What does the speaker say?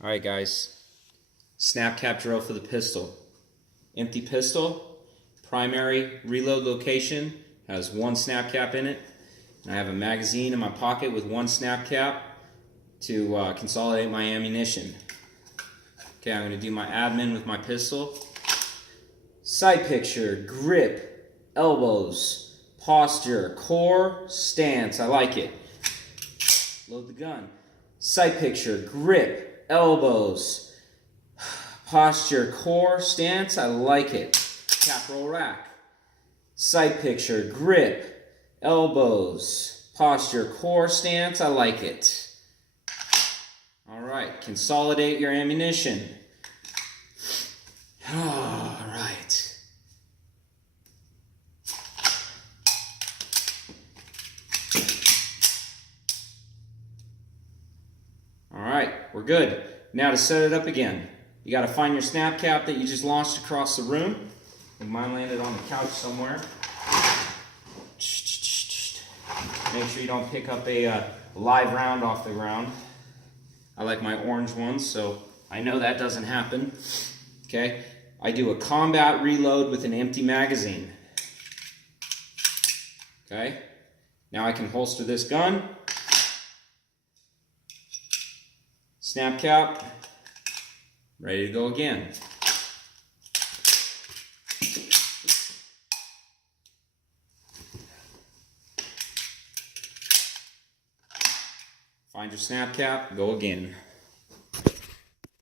Alright guys, snap cap drill for the pistol. Empty pistol, primary reload location, has one snap cap in it. And I have a magazine in my pocket with one snap cap to consolidate my ammunition. Okay, I'm going to do my admin with my pistol. Sight picture, grip, elbows, posture, core, stance. I like it. Load the gun. Sight picture, grip, elbows, posture, core, stance. I like it. Cap roll rack. Sight picture, grip, elbows, posture, core, stance. I like it. All right, consolidate your ammunition. All right. All right, we're good. Now to set it up again. You got to find your snap cap that you just launched across the room. I think mine landed on the couch somewhere. Make sure you don't pick up a live round off the ground. I like my orange ones, so I know that doesn't happen. Okay, I do a combat reload with an empty magazine. Okay, now I can holster this gun. Snap cap, ready to go again. Find your snap cap, go again.